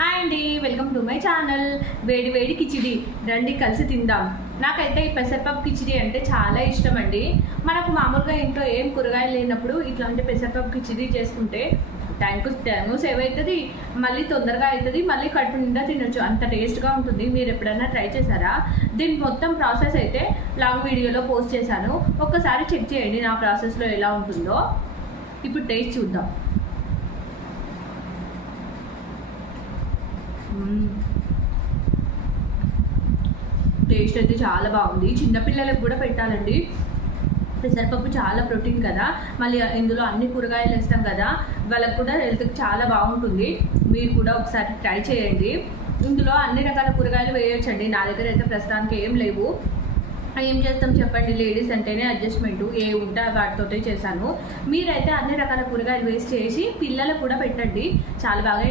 Hi అండి, welcome to my channel. వేడి వేడి కిచిడి రండి కలిసి తిందాం. నాకైతే ఈ పెసరపప్పు కిచిడి అంటే చాలా ఇష్టం అండి. మామూలుగా ఇంట్లో ఏం కూరగాయలు లేనప్పుడు ఇట్లాంటి పెసరపప్పు కిచిడి చేసుకుంటే టైము సేవ్ అవుతుంది, మళ్ళీ తొందరగా అవుతుంది, మళ్ళీ కడుపు నిండా తినొచ్చు. అంత టేస్ట్గా ఉంటుంది. మీరు ఎప్పుడైనా ట్రై చేశారా? దీని మొత్తం ప్రాసెస్ అయితే లాంగ్ వీడియోలో పోస్ట్ చేశాను, ఒక్కసారి చెక్ చేయండి నా ప్రాసెస్లో ఎలా ఉంటుందో. ఇప్పుడు టేస్ట్ చూద్దాం. టేస్ట్ అయితే చాలా బాగుంది. చిన్నపిల్లలకు కూడా పెట్టాలండి. పెసరపప్పు చాలా ప్రోటీన్ కదా, మళ్ళీ ఇందులో అన్ని కూరగాయలు వేస్తాం కదా, వాళ్ళకు కూడా హెల్త్కి చాలా బాగుంటుంది. మీరు కూడా ఒకసారి ట్రై చేయండి. ఇందులో అన్ని రకాల కూరగాయలు వేయొచ్చండి. నా దగ్గర అయితే ప్రస్తుతానికి ఏం లేవు. ఏం చేస్తాం చెప్పండి, లేడీస్ అంటేనే అడ్జస్ట్మెంట్, ఏ ఉంటే వాటితోటే చేశాను. మీరైతే అన్ని రకాల కూరగాయలు వేస్ట్ చేసి పిల్లలకు కూడా పెట్టండి, చాలా బాగా